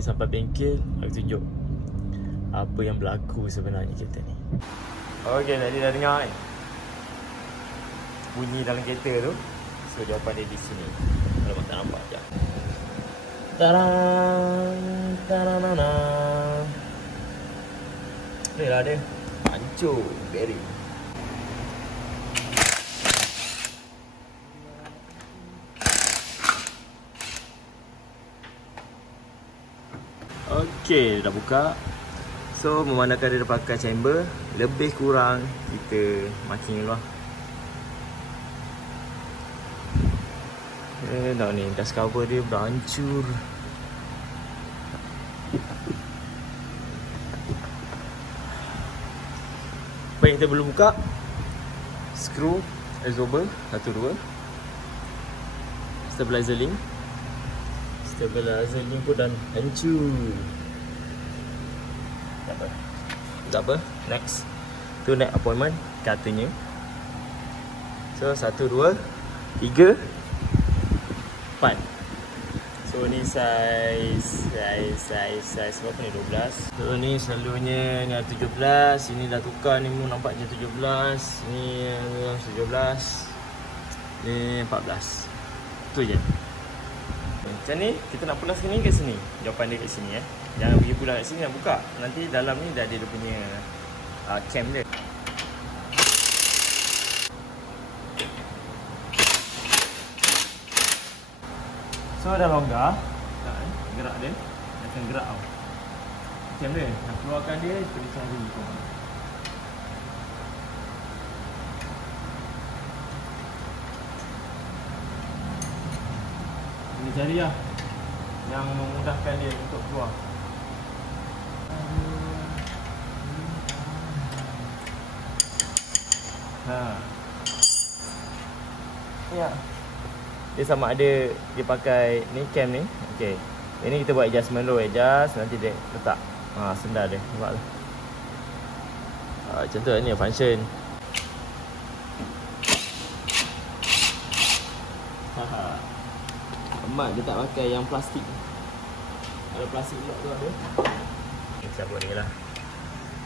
nanti sampai bengkel aku tunjuk apa yang berlaku sebenarnya kereta ni. Okey, tadi dah dengar kan bunyi dalam kereta tu. So jawapan dia di sini. Kalau tak nampak je. Tarang, taranana. Ni lah dia. Hancur bearing. Okey, dah buka. So memandangkan dia dah pakai chamber, lebih kurang kita marking dulu lah. Dah ni, dust cover dia dah hancur. Apa yang kita belum buka? Skru absorber 1, 2. Stabilizer link. Stabilizer link pun dah hancur. Tak apa. Next. Tu next appointment katanya. So 1, 2, 3, 4. So ni size berapa ni? 12. So ni selalunya ni ada 17. Ini dah tukar ni pun nampak je 17. Ni 17. Ni 14. Tu je. Macam ni kita nak pulang sini ke sini? Jawapan dia kat sini Jangan pergi pulang kat sini nak buka. Nanti dalam ni dah ada dia punya cam dia. So dah longgar. Gerak dia akan gerak tau. Cam dia nak keluarkan dia kena cari tu. Kena cari lah yang memudahkan dia untuk keluar. Ya. Dia sama ada dia pakai ni cam ni. Okey. Ini kita buat adjustment dulu, adjust nanti dia letak. Sendal dia. Nampaklah. Macam tu ni function. Mat dia tak pakai yang plastik. Ada plastik pula tu ada. Ni siapa ni lah.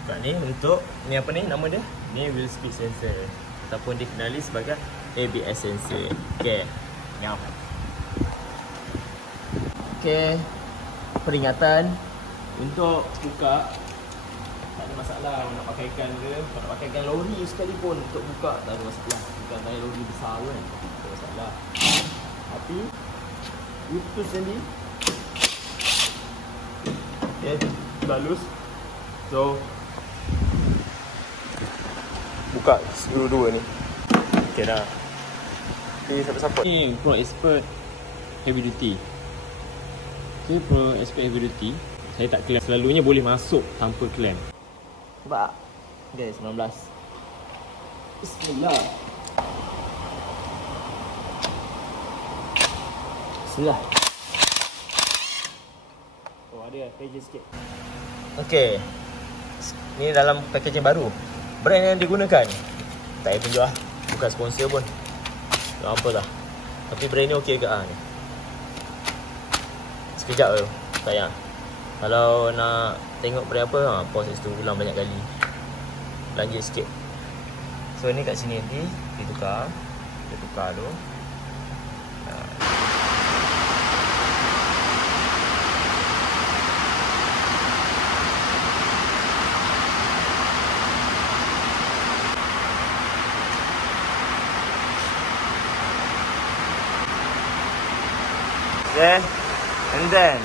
Kat ni untuk ni apa ni nama dia? Ni wheel speed sensor ataupun dikenali sebagai ABS sensor. Okey. Nyam. Okey. Peringatan untuk buka tak ada masalah. Nak pakaikan ke, nak pakaikan lori sekalipun untuk buka tak ada masalah. Bukan saya lori besar kan. Tak ada masalah. Tapi itu sendiri. Okay, balus. So buka skru dua ni. Okay dah. Okay, siapa-siapa ni Pro Expert Heavy Duty. Okay, Pro Expert Heavy Duty saya tak claim. Selalunya boleh masuk tanpa claim. Nampak? Okay, 19. Bismillah. Bismillah. Oh ada packaging sikit. Okey. Ni dalam packaging baru. Brand yang digunakan tak payah tunjuk lah. Bukan sponsor pun. Tak apa lah. Tapi brand ni okey ke ni. Sekejap tu. Sayang. Kalau nak tengok brand apa, pause situ ulang banyak kali. Belanja sikit. So ni kat sini nanti ditukar. Kita tukar tu. Okay, and then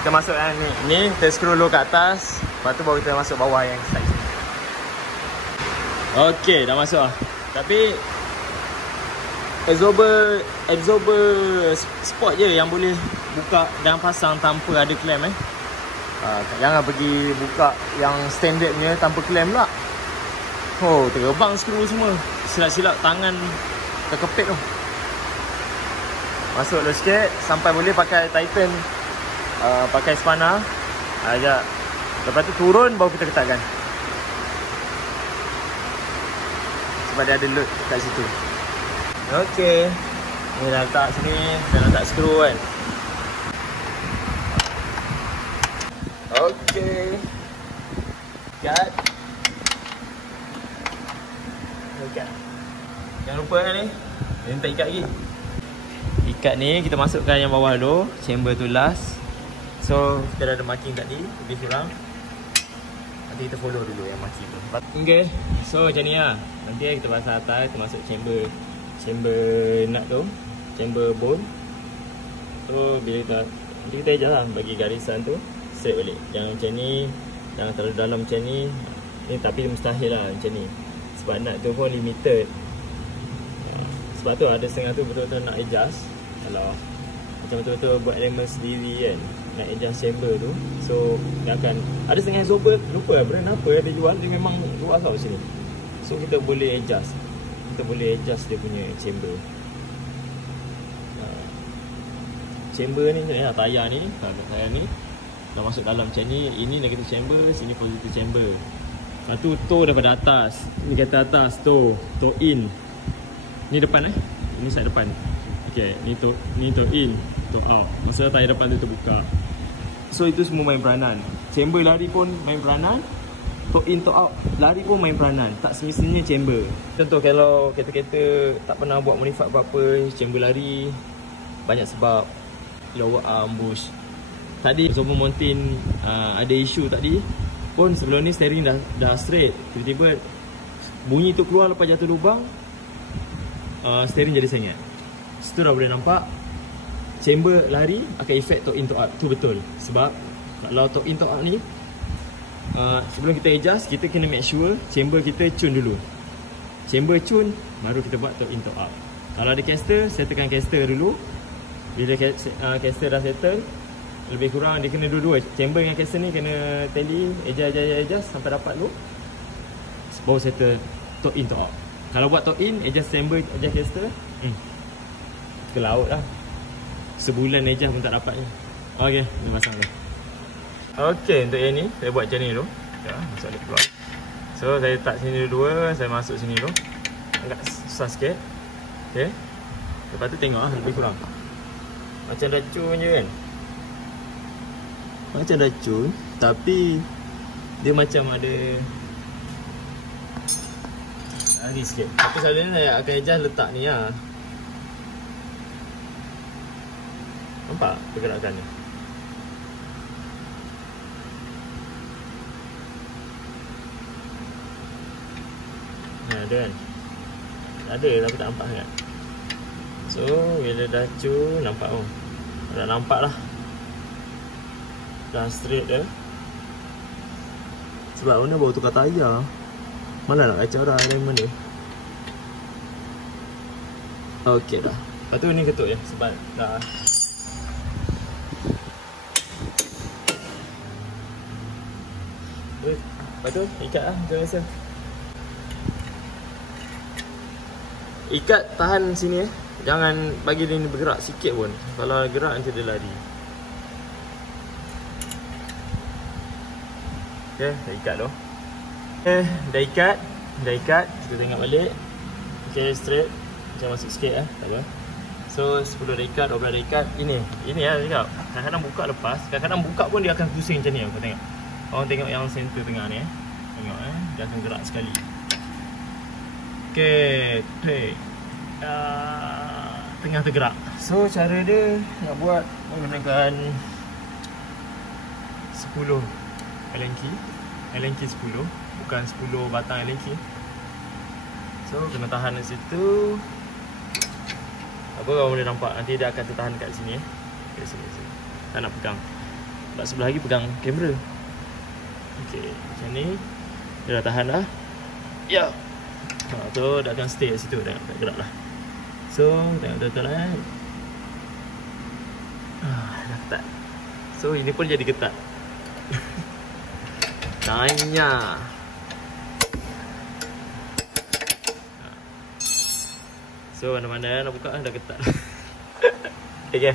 kita masukkan ni kita screw dulu kat atas. Lepas tu baru kita masuk bawah yang side sini. Okay, dah masuk lah. Tapi absorber spot je yang boleh buka dan pasang tanpa ada clamp jangan pergi buka yang standard punya tanpa clamp pula. Oh, terbang skru semua. Silap-silap tangan terkepit tu. Masuk dulu sikit sampai boleh pakai tighten, pakai spanner. Ajak. Lepas tu turun baru kita ketatkan. Sebab dia ada load kat situ. Okey. Ni dah letak sini, dah letak skru kan. tak ikat lagi. Ikat ni kita masukkan yang bawah dulu, chamber tu last. So kita dah ada marking tadi, lebih kurang. Nanti kita follow dulu yang marking tu. Okay, so macam ni lah. Nanti kita pasang atas, kita masuk chamber nut tu, chamber bone. So bila nanti kita adjust lah, bagi garisan tu straight balik. Jangan macam ni, jangan terlalu dalam macam ni. Ni tapi mustahil lah macam ni, sebab nut tu pun limited. Sebab tu ada setengah tu betul-betul nak adjust. Kalau macam betul-betul buat element sendiri kan, nak adjust chamber tu, so dia akan ada setengah absorber, lupa brand apa ada jual, dia memang luas tau sini. So kita boleh adjust, dia punya chamber. Chamber ni macam ni lah, tayar ni, tayar ni dah masuk dalam macam ni. Ini negative chamber, sini positive chamber. Lepas tu toe daripada atas, ni kata atas, toe in. Ni depan ini side depan. Okay, ni toe in, toe out. Masalah tayar depan tu terbuka. So itu semua main peranan. Chamber lari pun main peranan, toe in, toe out lari pun main peranan. Tak semestinya chamber. Contoh kalau kereta-kereta tak pernah buat modify apa-apa, chamber lari banyak sebab. Lower arm bush. Tadi Zomo Mountain ada isu tadi pun, sebelum ni steering dah straight, tiba-tiba bunyi tu keluar lepas jatuh lubang, steering jadi sengit. Situ dah boleh nampak chamber lari akan efek toe in toe out. Tu betul. Sebab kalau toe in toe out ni, sebelum kita adjust, kita kena make sure chamber kita tune dulu. Chamber tune, baru kita buat toe in toe out. Kalau ada caster, settlekan caster dulu. Bila caster dah settle, lebih kurang dia kena dua-dua. Chamber dengan caster ni kena tally, adjust sampai dapat dulu, baru settle toe in toe out. Kalau buat toe in, adjust chamber, adjust caster, ke laut lah. Sebulan adjust pun tak dapat ni. Okay, kita pasang dah. Okay, untuk yang ni saya buat macam ni dulu. Ya, masuk dia keluar. So saya letak sini dua, saya masuk sini dulu. Agak susah sikit. Okay, lepas tu tengok lah, lebih kurang macam dah cun je kan. Macam dah cun, tapi dia macam ada lagi sikit. Tapi selalunya saya akan adjust letak ni lah. Nampak pergerakan ni? Ada kan? Ada tapi tak nampak sangat. So bila dah cun, nampak pun. Dah nampak lah, dah straight dah. Sebab mana baru tukar tayar, malah nak kacau dah alignment dia. Okey dah. Lepas tu ni ketuk je, sebab dah. Lepas tu ikat lah macam biasa. Ikat tahan sini jangan bagi dia ni bergerak sikit pun. Kalau gerak nanti dia lari. Okay, dah ikat tu. Okay, dah ikat. Kita tengok balik. Okay, straight. Macam masuk sikit tak apa. So 10 dah ikat, 12 dah ikat. Ini lah cakap. Kadang-kadang buka lepas, kadang-kadang buka pun dia akan pusing macam ni. Kau tengok. Korang tengok yang center tengah ni tengok dia akan gerak sekali. Okay, play. Tengah tergerak. So cara dia nak buat menggunakan 10 Allen key 10, bukan 10 batang Allen key. So kena tahan di situ. Apa kau boleh nampak, nanti dia akan tertahan kat sini okay, sini. Tak nak pegang, sebab sebelah lagi pegang kamera. Okay, macam ni dia dah tahan dah. Ya, tu dah akan stay kat situ, dah tak gerak lah. So tengok betul-betul dah ketat. So ini pun jadi ketat. Tanya. So mana-mana nak buka dah ketat. Okay.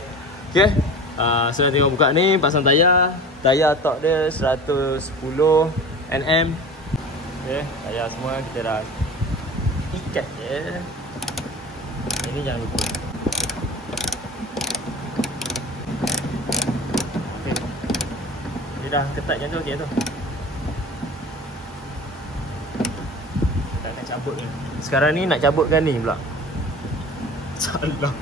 So nak tengok buka ni, pasang tayar. Tayar tok dia 110 Nm. Okay, tayar semua kita dah ikat je. Ini jangan lupa. Okay. Dia dah ketat macam tu, okey tu. Kita nak cabut ni. Sekarang ni nak cabutkan ni pula. Salah.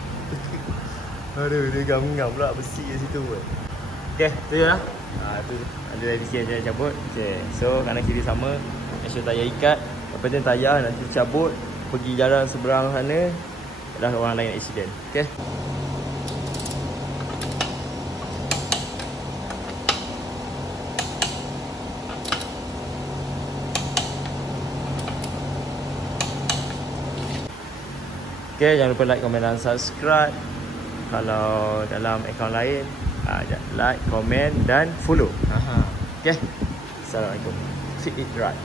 Aduh, dia ngam-ngam pula besi kat situ pun. Okay, tu je lah. Tu ada edisi yang cabut. Okay, so kanan kiri sama. Make sure tayar ikat. Lepas tu tayar nanti cabut, pergi jalan seberang sana, dah orang lain accident. Okay. Okay, jangan lupa like, komen dan subscribe. Kalau dalam akaun lain, like, komen dan follow. Okay. Assalamualaikum. Fit it right.